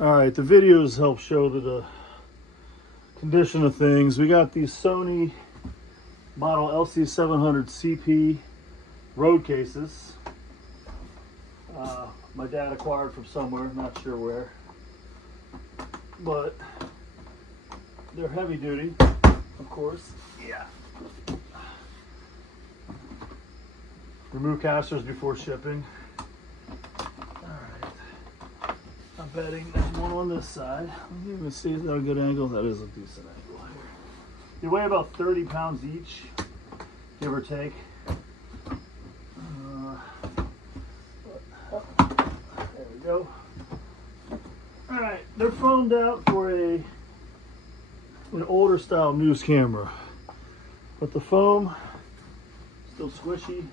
All right, the videos help show the condition of things. We got these Sony model LC 700 CP road cases. My dad acquired from somewhere, not sure where, but they're heavy duty, of course. Yeah. Remove casters before shipping. I'm betting there's one on this side. Let me even see, is that a good angle? That is a decent angle here. They weigh about 30 pounds each, give or take. There we go. All right, they're foamed out for an older style news camera, but the foam still squishy,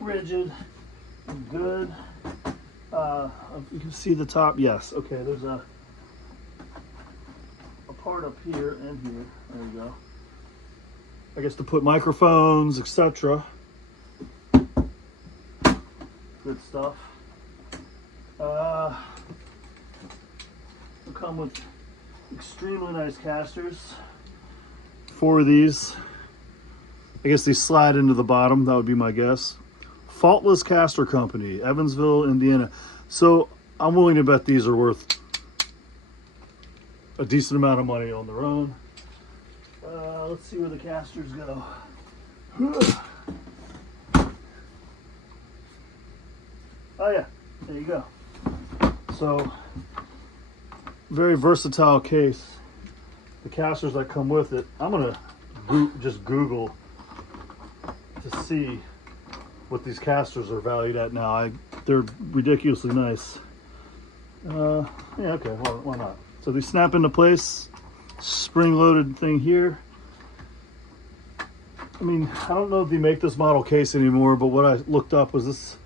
rigid, and good. You can see the top. Yes. Okay. There's a part up here and here. There you go. I guess to put microphones, etc. Good stuff. They come with extremely nice casters. 4 of these. I guess they slide into the bottom. That would be my guess. Faultless Caster Company, Evansville, Indiana. So I'm willing to bet these are worth a decent amount of money on their own. Let's see where the casters go. Oh yeah, there you go. So very versatile case. The casters that come with it, I'm gonna just Google to see what these casters are valued at now. They're ridiculously nice. Yeah, okay, well, why not? So they snap into place, spring-loaded thing here. I mean, I don't know if they make this model case anymore, but what I looked up was this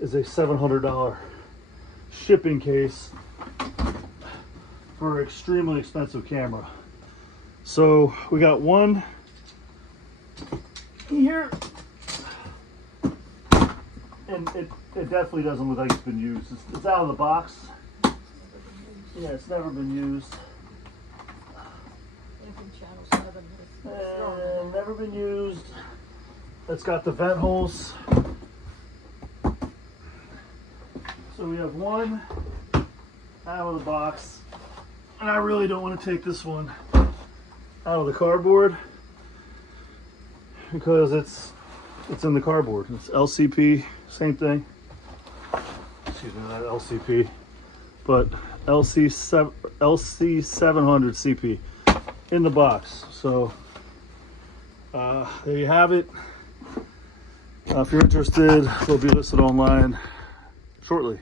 is a $700 shipping case for an extremely expensive camera. So we got one here. And it definitely doesn't look like it's been used. It's out of the box. Yeah, it's never been used. And never been used. It's got the vent holes. So we have one out of the box. And I really don't want to take this one out of the cardboard because it's in the cardboard. It's LCP. Same thing. Excuse me, not LCP, but LC 700 CP in the box. So there you have it. If you're interested, they'll be listed online shortly.